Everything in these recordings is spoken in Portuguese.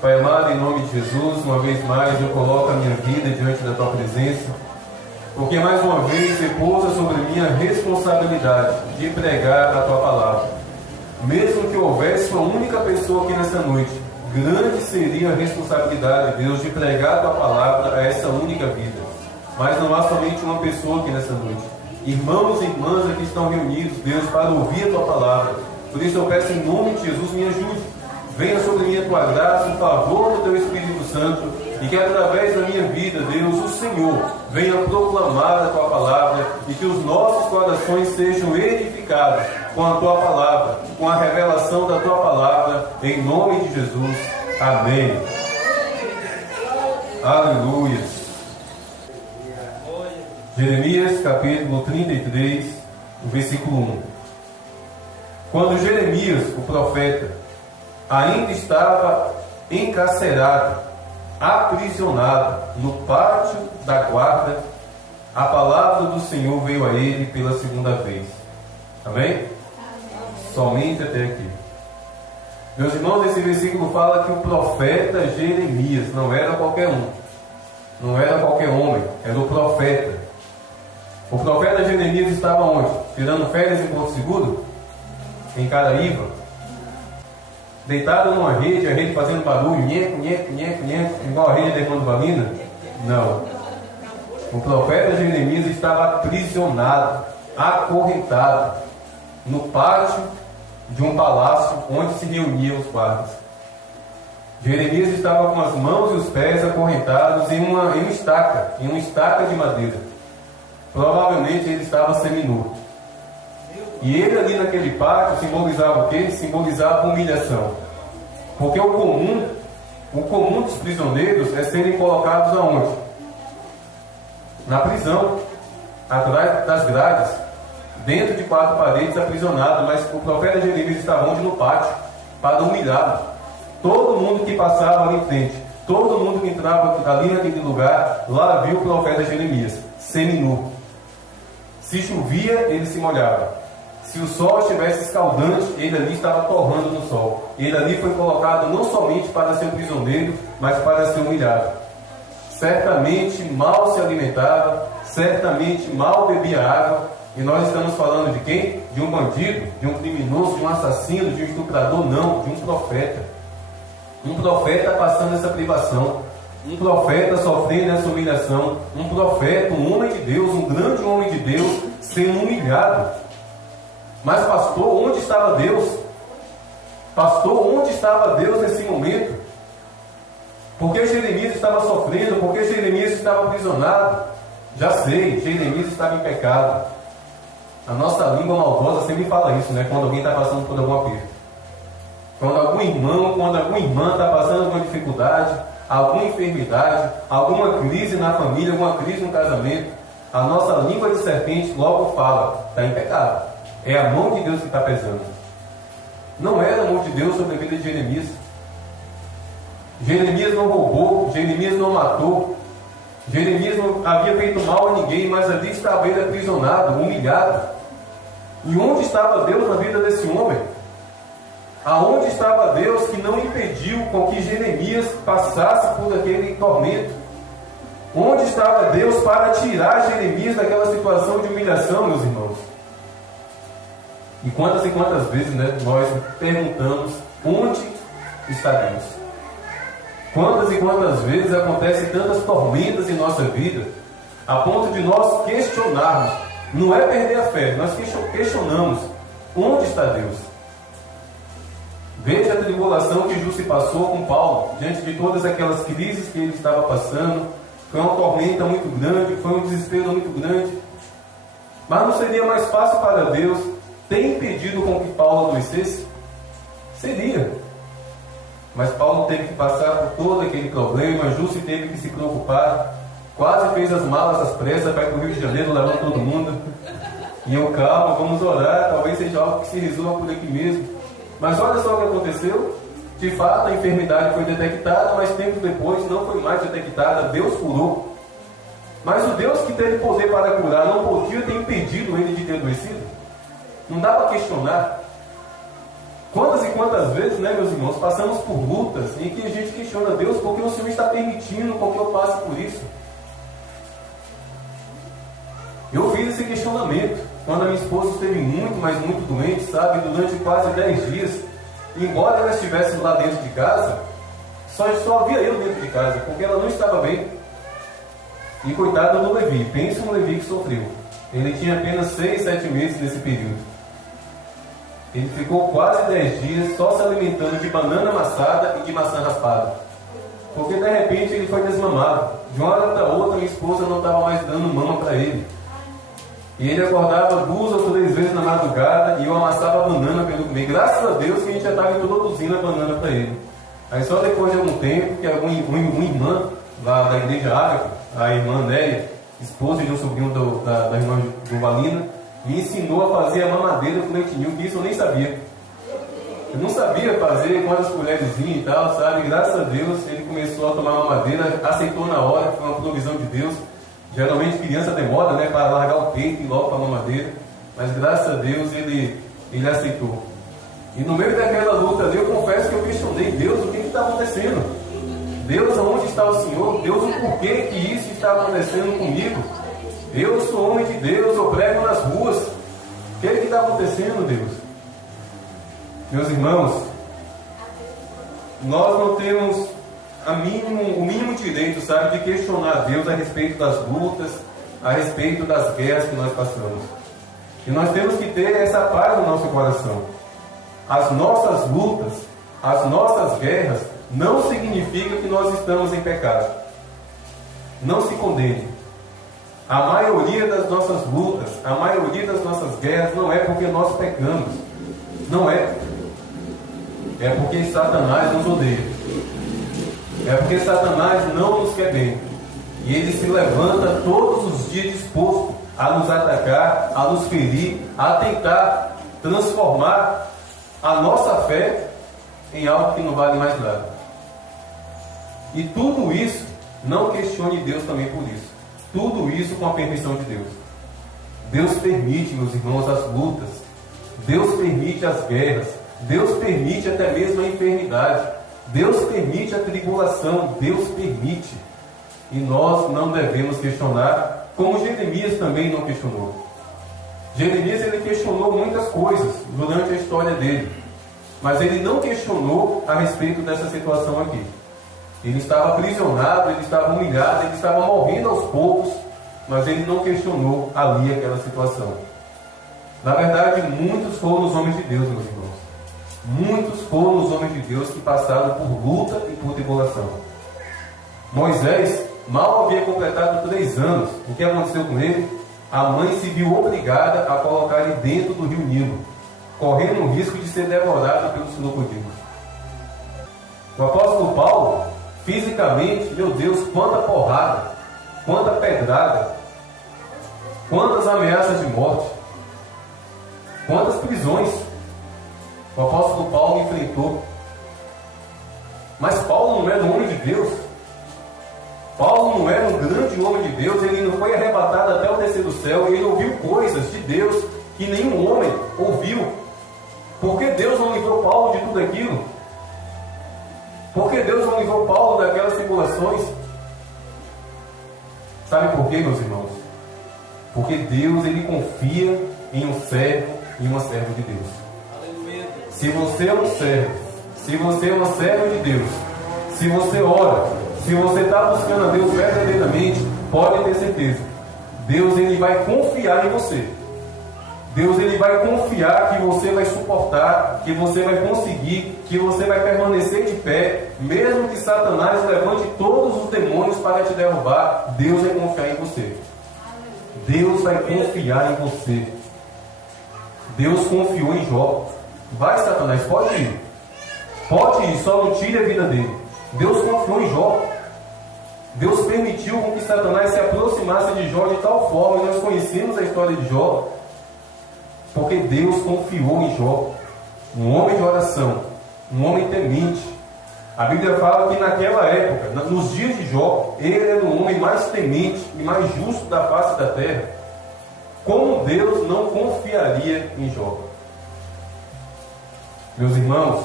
Pai amado, em nome de Jesus, uma vez mais eu coloco a minha vida diante da Tua presença, porque mais uma vez repousa sobre mim a responsabilidade de pregar a Tua palavra. Mesmo que houvesse uma única pessoa aqui nessa noite, grande seria a responsabilidade, Deus, de pregar a Tua palavra a essa única vida. Mas não há somente uma pessoa aqui nessa noite. Irmãos e irmãs aqui estão reunidos, Deus, para ouvir a Tua palavra. Por isso eu peço em nome de Jesus, me ajude. Venha sobre mim a Tua graça, o favor do Teu Espírito Santo, e que através da minha vida, Deus, o Senhor, venha proclamar a Tua palavra, e que os nossos corações sejam edificados com a Tua palavra, com a revelação da Tua palavra, em nome de Jesus. Amém. Aleluia. Jeremias capítulo 33, versículo 1. Quando Jeremias, o profeta, ainda estava encarcerado, aprisionado no pátio da guarda, a palavra do Senhor veio a ele pela segunda vez. Amém? Amém. Somente até aqui. Meus irmãos, esse versículo fala que o profeta Jeremias não era qualquer um, não era qualquer homem, era o profeta. O profeta Jeremias estava onde? Tirando férias em Porto Seguro? Em Caraíba? Deitado numa rede, a rede fazendo barulho, nheco, igual a rede de Irmão Valina? Não. O profeta Jeremias estava aprisionado, acorrentado, no pátio de um palácio onde se reuniam os guardas. Jeremias estava com as mãos e os pés acorrentados em uma estaca de madeira. Provavelmente ele estava seminu. E ele ali naquele pátio simbolizava o quê? Simbolizava humilhação. Porque o comum dos prisioneiros é serem colocados aonde? Na prisão, atrás das grades, dentro de 4 paredes, aprisionado. Mas o profeta Jeremias estava onde? No pátio, para humilhá-lo. Todo mundo que passava ali em frente, todo mundo que entrava ali naquele lugar, lá viu o profeta Jeremias, seminu. Se chovia, ele se molhava. Se o sol estivesse escaldante, ele ali estava torrando no sol. Ele ali foi colocado não somente para ser prisioneiro, mas para ser humilhado. Certamente mal se alimentava, certamente mal bebia água. E nós estamos falando de quem? De um bandido, de um criminoso, de um assassino, de um estuprador? Não, de um profeta. Um profeta passando essa privação. Um profeta sofrendo essa humilhação. Um profeta, um homem de Deus, um grande homem de Deus, sendo humilhado. Mas pastor, onde estava Deus? Pastor, onde estava Deus nesse momento? Por que Jeremias estava sofrendo? Por que Jeremias estava aprisionado? Já sei, Jeremias estava em pecado. A nossa língua maldosa sempre fala isso, né? Quando alguém está passando por algum aperto. Quando algum irmão, quando alguma irmã está passando alguma dificuldade, alguma enfermidade, alguma crise na família, alguma crise no casamento, a nossa língua de serpente logo fala, está em pecado. É a mão de Deus que está pesando. Não era a mão de Deus sobre a vida de Jeremias. Jeremias não roubou, Jeremias não matou, Jeremias não havia feito mal a ninguém, mas ali estava ele aprisionado, humilhado. E onde estava Deus na vida desse homem? Aonde estava Deus que não impediu com que Jeremias passasse por aquele tormento? Onde estava Deus para tirar Jeremias daquela situação de humilhação, meus irmãos? E quantas vezes, né, nós perguntamos onde está Deus? Quantas e quantas vezes acontecem tantas tormentas em nossa vida, a ponto de nós questionarmos, não é perder a fé, nós questionamos, onde está Deus? Veja a tribulação que Ju se passou com Paulo, diante de todas aquelas crises que ele estava passando. Foi uma tormenta muito grande, foi um desespero muito grande. Mas não seria mais fácil para Deus ter impedido com que Paulo adoecesse? Seria. Mas Paulo teve que passar por todo aquele problema, Júcio teve que se preocupar, quase fez as malas às pressas para ir para o Rio de Janeiro, levando todo mundo. E eu, calma, vamos orar, talvez seja algo que se resolva por aqui mesmo. Mas olha só o que aconteceu. De fato, a enfermidade foi detectada, mas tempo depois não foi mais detectada, Deus curou. Mas o Deus que teve poder para curar não podia ter impedido ele de ter adoecido? Não dá para questionar. Quantas e quantas vezes, né, meus irmãos, passamos por lutas em que a gente questiona Deus porque o Senhor está permitindo com que eu passe por isso. Eu fiz esse questionamento quando a minha esposa esteve muito, mas muito doente, sabe, durante quase 10 dias. E embora ela estivesse lá dentro de casa, só havia eu dentro de casa, porque ela não estava bem. E coitado do Levi, pense no Levi que sofreu. Ele tinha apenas 6, 7 meses nesse período. Ele ficou quase 10 dias só se alimentando de banana amassada e de maçã raspada. Porque de repente ele foi desmamado. De uma hora para outra, minha esposa não estava mais dando mama para ele. E ele acordava 2 ou 3 vezes na madrugada e eu amassava a banana para ele comer. Graças a Deus que a gente já estava introduzindo a banana para ele. Aí só depois de algum tempo, que uma irmã lá da igreja árabe, a irmã Néia, esposa de um sobrinho da irmã Valina, me ensinou a fazer a mamadeira com leite ninho, que isso eu nem sabia. Eu não sabia fazer quantas colherzinhas e tal, sabe? Graças a Deus ele começou a tomar mamadeira, aceitou na hora, foi uma provisão de Deus. Geralmente criança demora, né, para largar o peito e logo para a mamadeira, mas graças a Deus ele aceitou. E no meio daquela luta ali, eu confesso que eu questionei: Deus, o que está acontecendo? Deus, aonde está o Senhor? Deus, o porquê que isso está acontecendo comigo? Eu sou homem de Deus, eu prego nas ruas. O que está acontecendo, Deus? Meus irmãos, nós não temos o mínimo direito, sabe, de questionar Deus a respeito das lutas, a respeito das guerras que nós passamos. E nós temos que ter essa paz no nosso coração. As nossas lutas, as nossas guerras, não significa que nós estamos em pecado. Não se condene. A maioria das nossas lutas, a maioria das nossas guerras não é porque nós pecamos. Não é. É porque Satanás nos odeia. É porque Satanás não nos quer bem. E ele se levanta todos os dias disposto a nos atacar, a nos ferir, a tentar transformar a nossa fé em algo que não vale mais nada. E tudo isso, não questione Deus também por isso. Tudo isso com a permissão de Deus. Deus permite, meus irmãos, as lutas. Deus permite as guerras. Deus permite até mesmo a enfermidade. Deus permite a tribulação. Deus permite. E nós não devemos questionar, como Jeremias também não questionou. Jeremias, ele questionou muitas coisas durante a história dele, mas ele não questionou a respeito dessa situação aqui. Ele estava aprisionado, ele estava humilhado, ele estava morrendo aos poucos, mas ele não questionou ali aquela situação. Na verdade, muitos foram os homens de Deus, meus irmãos. Muitos foram os homens de Deus que passaram por luta e por tribulação. Moisés mal havia completado 3 anos. O que aconteceu com ele? A mãe se viu obrigada a colocar ele dentro do rio Nilo, correndo o risco de ser devorado pelos crocodilos. O apóstolo Paulo, fisicamente, meu Deus, quanta porrada, quanta pedrada, quantas ameaças de morte, quantas prisões o apóstolo Paulo enfrentou. Mas Paulo não era um homem de Deus. Paulo não era um grande homem de Deus. Ele não foi arrebatado até o terceiro céu. Ele ouviu coisas de Deus que nenhum homem ouviu. Por que Deus não livrou Paulo de tudo aquilo? Por que Deus não livrou Paulo daquelas tribulações? Sabe por quê, meus irmãos? Porque Deus, ele confia em um servo e uma serva de Deus. Aleluia. Se você é um servo, se você é uma serva de Deus, se você ora, se você está buscando a Deus verdadeiramente, pode ter certeza, Deus, ele vai confiar em você. Deus, ele vai confiar que você vai suportar, que você vai conseguir, que você vai permanecer de pé, mesmo que Satanás levante todos os demônios para te derrubar. Deus vai confiar em você. Deus vai confiar em você. Deus confiou em Jó. Vai, Satanás, pode ir. Pode ir, só não tire a vida dele. Deus confiou em Jó. Deus permitiu que Satanás se aproximasse de Jó de tal forma, e nós conhecemos a história de Jó, porque Deus confiou em Jó, um homem de oração, um homem temente. A Bíblia fala que naquela época, nos dias de Jó, ele era o homem mais temente e mais justo da face da terra. Como Deus não confiaria em Jó? Meus irmãos,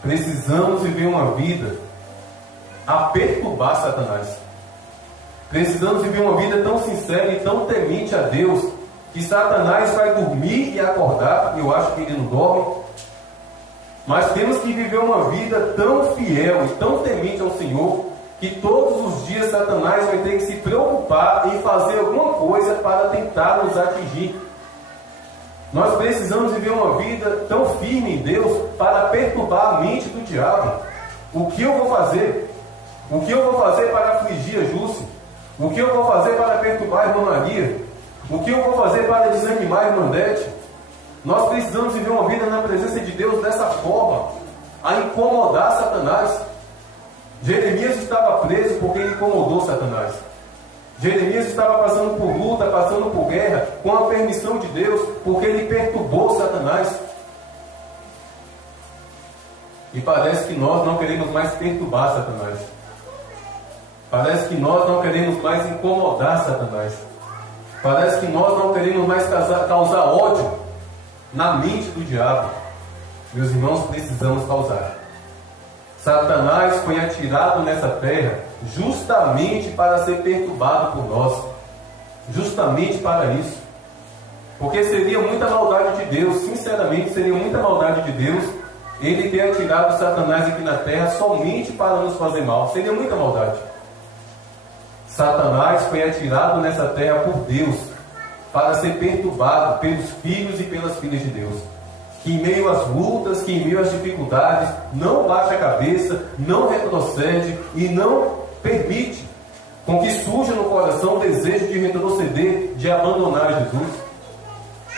precisamos viver uma vida a perturbar Satanás. Precisamos viver uma vida tão sincera e tão temente a Deus, que Satanás vai dormir e acordar, e eu acho que ele não dorme. Mas temos que viver uma vida tão fiel e tão temente ao Senhor, que todos os dias Satanás vai ter que se preocupar em fazer alguma coisa para tentar nos atingir. Nós precisamos viver uma vida tão firme em Deus para perturbar a mente do diabo. O que eu vou fazer? O que eu vou fazer para afligir a Júcia? O que eu vou fazer para perturbar a irmã Maria? O que eu vou fazer para desanimar a irmã Dete? Nós precisamos viver uma vida na presença de Deus dessa forma, a incomodar Satanás. Jeremias estava preso porque ele incomodou Satanás. Jeremias estava passando por luta, passando por guerra, com a permissão de Deus, porque ele perturbou Satanás. E parece que nós não queremos mais perturbar Satanás. Parece que nós não queremos mais incomodar Satanás. Parece que nós não queremos mais causar ódio na mente do diabo. Meus irmãos, precisamos causar. Satanás foi atirado nessa terra justamente para ser perturbado por nós. Justamente para isso. Porque seria muita maldade de Deus, sinceramente seria muita maldade de Deus ele ter atirado Satanás aqui na terra somente para nos fazer mal. Seria muita maldade. Satanás foi atirado nessa terra por Deus para ser perturbado pelos filhos e pelas filhas de Deus. Que em meio às lutas, que em meio às dificuldades, não baixa a cabeça, não retrocede e não permite com que surja no coração o desejo de retroceder, de abandonar Jesus.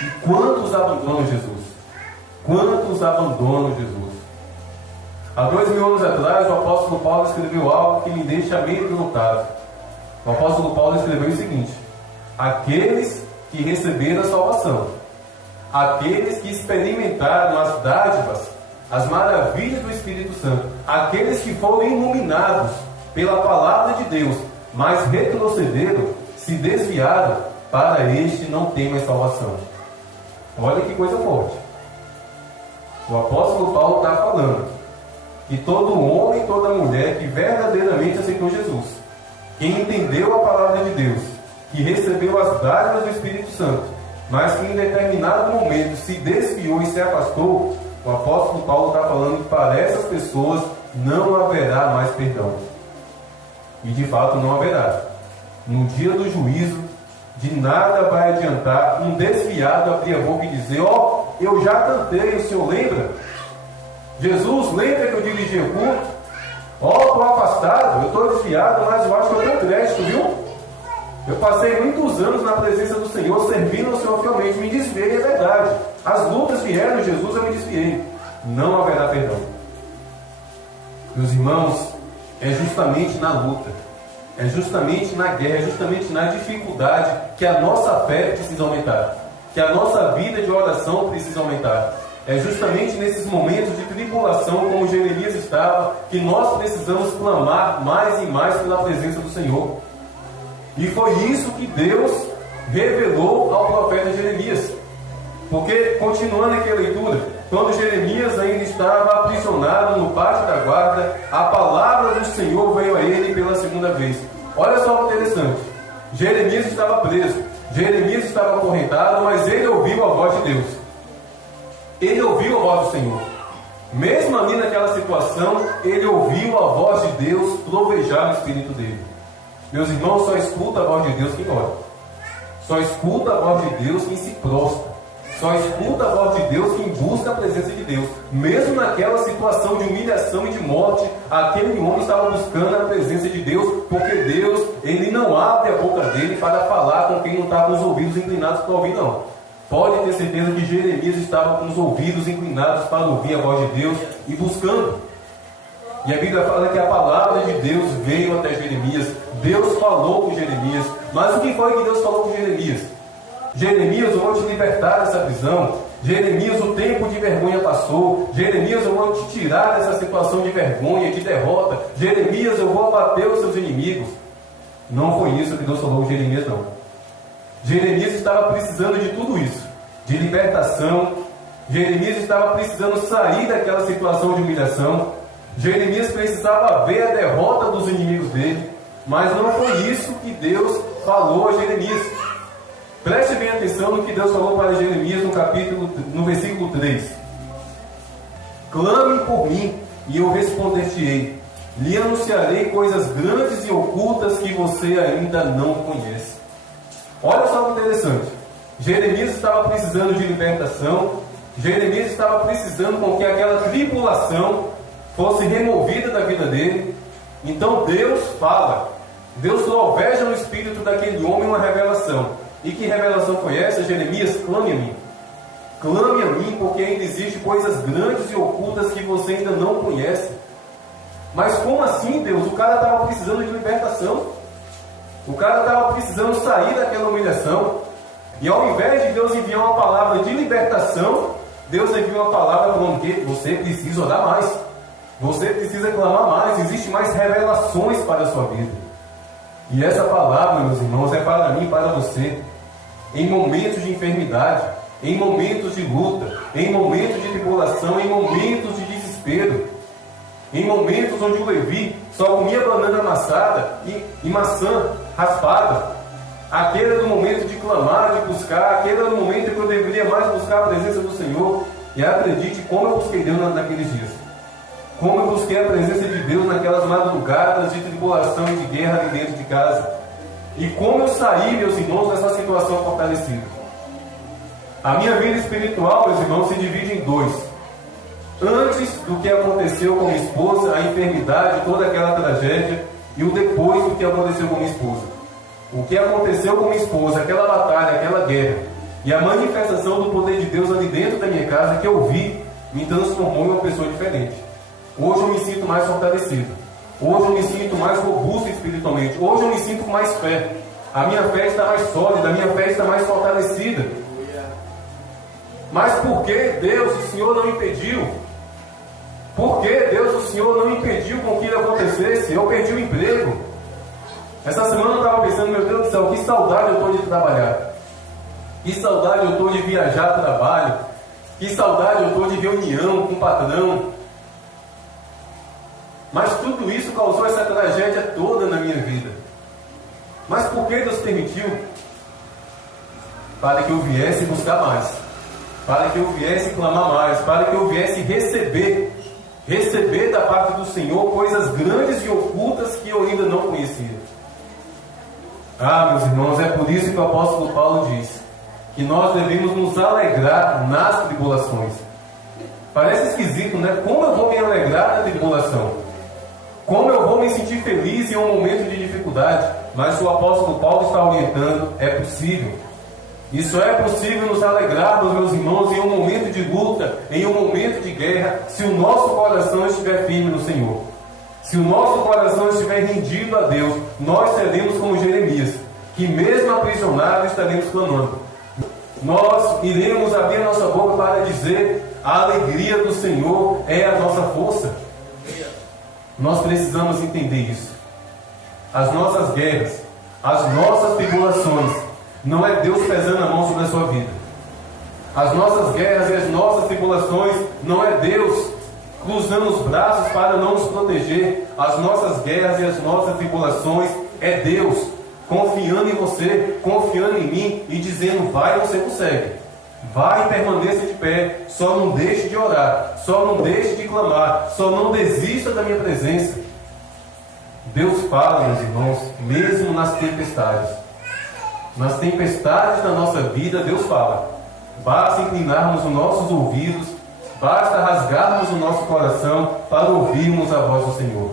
E quantos abandonam Jesus? Quantos abandonam Jesus? Há 2000 anos atrás, o apóstolo Paulo escreveu algo que me deixa meio derrotado. O apóstolo Paulo escreveu o seguinte: aqueles que receberam a salvação, aqueles que experimentaram as dádivas, as maravilhas do Espírito Santo, aqueles que foram iluminados pela palavra de Deus, mas retrocederam, se desviaram, para este não tem mais salvação. Olha que coisa forte. O apóstolo Paulo está falando que todo homem e toda mulher que verdadeiramente aceitou Jesus, quem entendeu a palavra de Deus, que recebeu as dádivas do Espírito Santo, mas que em determinado momento se desviou e se afastou, o apóstolo Paulo está falando que para essas pessoas não haverá mais perdão. E de fato não haverá. No dia do juízo, de nada vai adiantar um desviado abrir a boca e dizer: ó, eu já cantei, o senhor lembra? Jesus, lembra que eu dirigi o culto? Ó, estou afastado, eu estou desviado, mas eu acho que eu tenho crédito, viu? Eu passei muitos anos na presença do Senhor, servindo ao Senhor fielmente, me desviei, é verdade. As lutas vieram, Jesus, eu me desviei. Não haverá perdão. Meus irmãos, é justamente na luta, é justamente na guerra, é justamente na dificuldade que a nossa fé precisa aumentar, que a nossa vida de oração precisa aumentar. É justamente nesses momentos de tribulação, como Jeremias estava, que nós precisamos clamar mais e mais pela presença do Senhor. E foi isso que Deus revelou ao profeta Jeremias. Porque, continuando aqui a leitura, quando Jeremias ainda estava aprisionado no pátio da guarda, a palavra do Senhor veio a ele pela segunda vez. Olha só que interessante. Jeremias estava preso, Jeremias estava acorrentado, mas ele ouviu a voz de Deus. Ele ouviu a voz do Senhor. Mesmo ali naquela situação, ele ouviu a voz de Deus trovejar no espírito dele. Meus irmãos, só escuta a voz de Deus quem ora. Só escuta a voz de Deus quem se prostra. Só escuta a voz de Deus quem busca a presença de Deus. Mesmo naquela situação de humilhação e de morte, aquele homem estava buscando a presença de Deus, porque Deus, ele não abre a boca dele para falar com quem não está com os ouvidos inclinados para ouvir, não. Pode ter certeza que Jeremias estava com os ouvidos inclinados para ouvir a voz de Deus e buscando. E a Bíblia fala que a palavra de Deus veio até Jeremias. Deus falou com Jeremias. Mas o que foi que Deus falou com Jeremias? Jeremias, eu vou te libertar dessa prisão. Jeremias, o tempo de vergonha passou. Jeremias, eu vou te tirar dessa situação de vergonha, de derrota. Jeremias, eu vou abater os seus inimigos. Não foi isso que Deus falou com Jeremias, não. Jeremias estava precisando de tudo isso. De libertação, Jeremias estava precisando sair daquela situação de humilhação. Jeremias precisava ver a derrota dos inimigos dele. Mas não foi isso que Deus falou a Jeremias. Preste bem atenção no que Deus falou para Jeremias no versículo 3. Clame por mim e eu responder-te-ei. Lhe anunciarei coisas grandes e ocultas que você ainda não conhece. Olha só que interessante. Jeremias estava precisando de libertação. Jeremias estava precisando com que aquela tribulação fosse removida da vida dele. Então Deus fala. Deus troveja no espírito daquele homem uma revelação. E que revelação foi essa? Jeremias, clame a mim. Clame a mim, porque ainda existem coisas grandes e ocultas que você ainda não conhece. Mas como assim, Deus? O cara estava precisando de libertação. O cara estava precisando sair daquela humilhação. E ao invés de Deus enviar uma palavra de libertação, Deus enviou uma palavra falando que você precisa orar mais. Você precisa clamar mais. Existem mais revelações para a sua vida. E essa palavra, meus irmãos, é para mim e para você. Em momentos de enfermidade, em momentos de luta, em momentos de tribulação, em momentos de desespero, em momentos onde o Levi só comia banana amassada e maçã raspada. Aquele era o momento de clamar, de buscar. Aquele era o momento que eu deveria mais buscar a presença do Senhor. E acredite como eu busquei Deus naqueles dias. Como eu busquei a presença de Deus naquelas madrugadas de tribulação e de guerra ali dentro de casa. E como eu saí, meus irmãos, dessa situação fortalecida. A minha vida espiritual, meus irmãos, se divide em dois. Antes do que aconteceu com minha esposa, a enfermidade, toda aquela tragédia, e o depois do que aconteceu com minha esposa. O que aconteceu com minha esposa, aquela batalha, aquela guerra, e a manifestação do poder de Deus ali dentro da minha casa, que eu vi, me transformou em uma pessoa diferente. Hoje eu me sinto mais fortalecido. Hoje eu me sinto mais robusto espiritualmente. Hoje eu me sinto com mais fé. A minha fé está mais sólida, a minha fé está mais fortalecida. Mas por que Deus, o Senhor, não impediu? Por que Deus, o Senhor, não impediu com que isso acontecesse? Eu perdi o emprego. Essa semana eu estava pensando, meu Deus do céu, que saudade eu estou de trabalhar. Que saudade eu estou de viajar a trabalho. Que saudade eu estou de reunião com o patrão. Mas tudo isso causou essa tragédia toda na minha vida. Mas por que Deus permitiu? Para que eu viesse buscar mais. Para que eu viesse clamar mais. Para que eu viesse receber da parte do Senhor coisas grandes e ocultas que eu ainda não conhecia. Ah, meus irmãos, é por isso que o apóstolo Paulo diz que nós devemos nos alegrar nas tribulações. Parece esquisito, né? Como eu vou me alegrar na tribulação? Como eu vou me sentir feliz em um momento de dificuldade? Mas o apóstolo Paulo está orientando, é possível. E só é possível nos alegrarmos, meus irmãos, em um momento de luta, em um momento de guerra, se o nosso coração estiver firme no Senhor. Se o nosso coração estiver rendido a Deus, nós seremos como Jeremias, que mesmo aprisionado estaremos clamando. Nós iremos abrir a nossa boca para dizer: a alegria do Senhor é a nossa força. Nós precisamos entender isso. As nossas guerras, as nossas tribulações, não é Deus pesando a mão sobre a sua vida. As nossas guerras e as nossas tribulações, não é Deus cruzando os braços para não nos proteger. As nossas guerras e as nossas tribulações, é Deus confiando em você, confiando em mim e dizendo: vai, você consegue. Vai e permaneça de pé. Só não deixe de orar. Só não deixe de clamar. Só não desista da minha presença. Deus fala, meus irmãos, mesmo nas tempestades. Nas tempestades da nossa vida, Deus fala. Basta inclinarmos os nossos ouvidos, basta rasgarmos o nosso coração para ouvirmos a voz do Senhor.